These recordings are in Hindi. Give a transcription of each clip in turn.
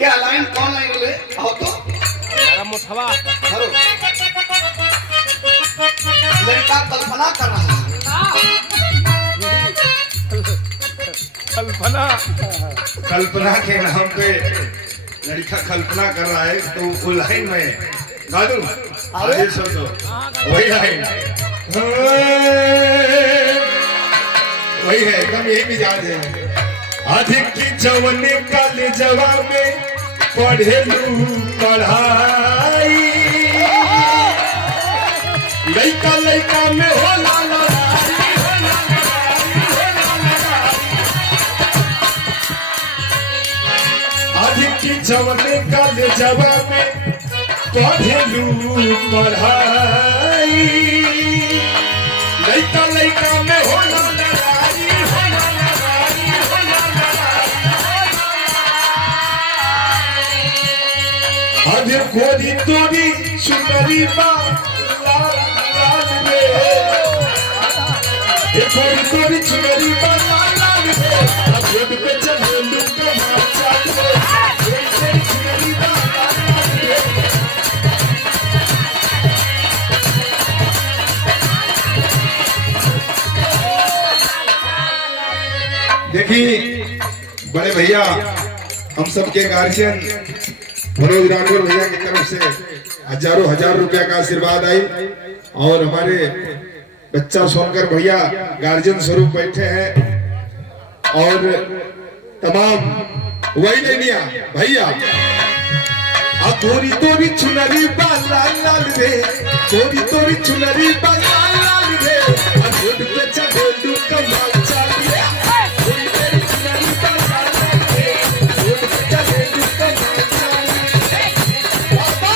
क्या लाइन कौन लाइन बोले आओ तो मेरा मुठवा करो लड़का कल्पना कर रहा है कल्पना कल्पना के नाम पे लड़का कल्पना कर रहा है तो वो लाइन में गा दूं आदेश हो तो वही लाइन वही है एकदम यही मिजाज है। अधिक की जवने काले जवाब में पढ़ेलू पढ़ाई लड़का लड़का में होला जवने काले जवाब में पढ़ेलू पढ़ाई लड़का लड़का में होला लड़ाई अरे गोरी तोरी सुंदरी बा लाल लाल रे गोरी तोरी सुंदरी बा लाल लाल रे अब रोड पे चलेलू कमा चाल रे देखिए बड़े भैया हम सबके गार्जियन मनोज राठौर भैया की तरफ से हजारों हजार रुपया का आशीर्वाद आई और हमारे बच्चा सोनकर भैया गार्जियन स्वरूप बैठे हैं और तमाम वही नहीं लिया भैया तोरी तोरी चुनरी लाल लाल रे तोरी तोरी चुनरी लाल लाल रे रोड पे चलेलू कमाल चाल रे तोरी तोरी चुनरी लाल लाल रे रोड पे चलेलू कमाल चाल रे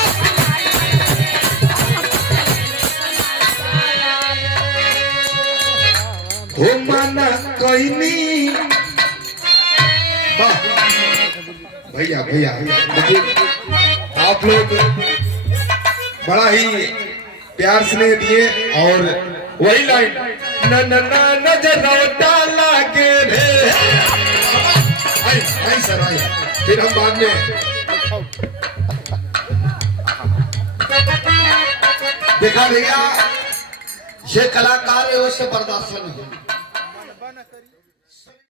हो माना कोई नहीं वाह भैया भैया देखिए आप लोग बड़ा ही प्यार स्नेह दिए और वही लाइन न न न नजर डाला के रे आई सर आई फिर हम बाद में देखा भैया ये कलाकार है उससे बर्दाश्त नहीं